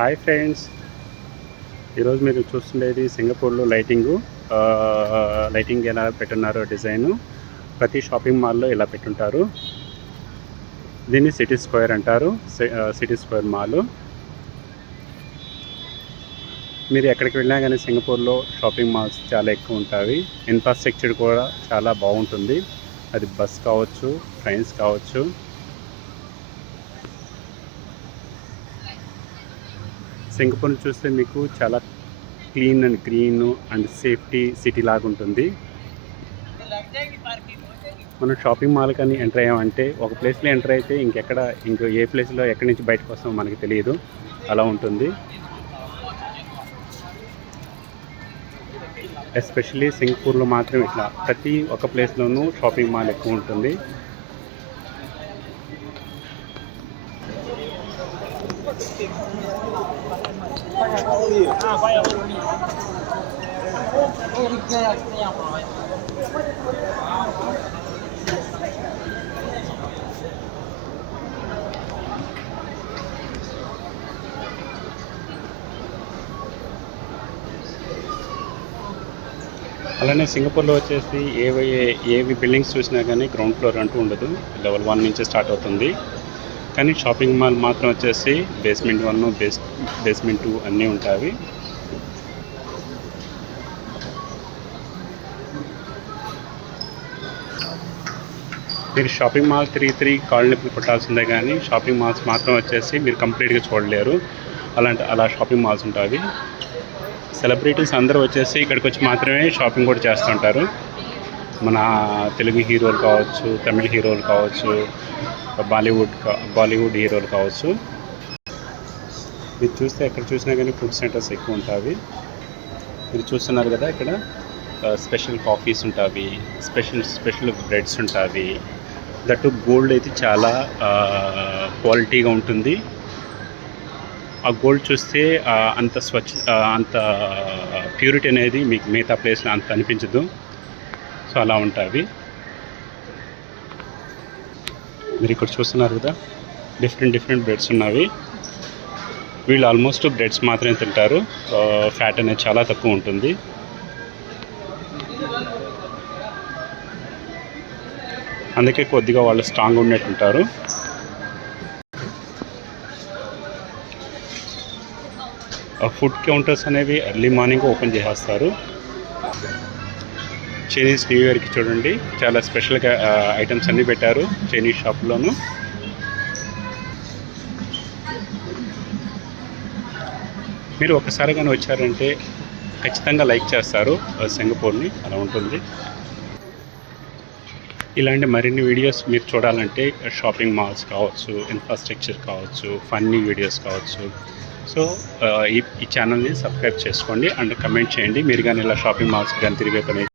Hi friends, ఈరోజు మీరు చూస్తుండేది సింగపూర్లో లైటింగ్ ఎలా పెట్టున్నారో డిజైను ప్రతి షాపింగ్ మాల్లో ఇలా పెట్టుంటారు. దీన్ని సిటీ స్క్వేర్ అంటారు. City square mall. మీరు ఎక్కడికి వెళ్ళినా కానీ సింగపూర్లో షాపింగ్ మాల్స్ చాలా ఎక్కువ ఉంటాయి. ఇన్ఫ్రాస్ట్రక్చర్ కూడా చాలా బాగుంటుంది. అది బస్ కావచ్చు, ట్రైన్స్ కావచ్చు. సింగపూర్ని చూస్తే మీకు చాలా clean and green and safety city లాగా ఉంటుంది. మనం షాపింగ్ మాల్ కానీ ఎంటర్ అయ్యామంటే ఒక ప్లేస్లో ఎంటర్ అయితే ఇంకో ఏ ప్లేస్లో ఎక్కడి నుంచి బయటకు వస్తామో మనకి తెలియదు, అలా ఉంటుంది. ఎస్పెషల్లీ సింగపూర్లో మాత్రం ఇట్లా ప్రతి ఒక్క ప్లేస్లోనూ షాపింగ్ మాల్ ఎక్కువ ఉంటుంది. అలానే సింగపూర్లో వచ్చేసి ఏవి బిల్డింగ్స్ చూసినా కానీ గ్రౌండ్ ఫ్లోర్ అంటూ ఉండదు. లెవెల్ 1 నుంచి స్టార్ట్ అవుతుంది. కానీ షాపింగ్ మాల్ మాత్రం వచ్చేసి బేస్మెంట్ 1, బేస్మెంట్ 2 అన్నీ ఉంటాయి. మీరు షాపింగ్ మాల్ తిరిగి కాళ్ళు నొప్పి పుట్టాల్సిందే, కానీ షాపింగ్ మాల్స్ మాత్రం వచ్చేసి మీరు కంప్లీట్గా చూడలేరు. అలా షాపింగ్ మాల్స్ ఉంటాయి. సెలబ్రిటీస్ అందరూ వచ్చేసి ఇక్కడికి వచ్చి మాత్రమే షాపింగ్ కూడా చేస్తుంటారు. మన తెలుగు హీరోలు కావచ్చు, తమిళ హీరోలు కావచ్చు, బాలీవుడ్ హీరోలు కావచ్చు. మీరు చూస్తే ఎక్కడ చూసినా కానీ ఫుడ్ సెంటర్స్ ఎక్కువ ఉంటాయి. మీరు చూస్తున్నారు కదా, ఇక్కడ స్పెషల్ కాఫీస్ ఉంటాయి, స్పెషల్ బ్రెడ్స్ ఉంటాయి. దట్టు గోల్డ్ అయితే చాలా క్వాలిటీగా ఉంటుంది. ఆ గోల్డ్ చూస్తే అంత ప్యూరిటీ అనేది మీకు మిగతా ప్లేస్లో అంత అనిపించదు. సో అలా ఉంటాయి. మీరు ఇక్కడ చూస్తున్నారు కదా, డిఫరెంట్ బ్రెడ్స్ ఉన్నవి. వీళ్ళు ఆల్మోస్ట్ బ్రెడ్స్ మాత్రమే తింటారు. ఫ్యాట్ అనేది చాలా తక్కువ ఉంటుంది. అందుకే కొద్దిగా వాళ్ళు స్ట్రాంగ్ ఉన్నట్టు ఉంటారు. ఫుడ్ కౌంటర్స్ అనేవి ఎర్లీ మార్నింగ్ ఓపెన్ చేసేస్తారు. చైనీస్ న్యూ ఇయర్కి చూడండి, చాలా స్పెషల్గా ఐటమ్స్ అన్నీ పెట్టారు చైనీస్ షాప్లోను. మీరు ఒకసారి కానీ వచ్చారంటే ఖచ్చితంగా లైక్ చేస్తారు సింగపూర్ని, అలా ఉంటుంది. ఇలాంటి మరిన్ని వీడియోస్ మీరు చూడాలంటే షాపింగ్ మాల్స్ కావచ్చు, ఇన్ఫ్రాస్ట్రక్చర్ కావచ్చు, ఫన్నీ వీడియోస్ కావచ్చు. సో ఈ ఛానల్ని సబ్స్క్రైబ్ చేసుకోండి అండ్ కమెంట్ చేయండి. మీరు కానీ ఇలా షాపింగ్ మాల్స్ కానీ తిరిగే పని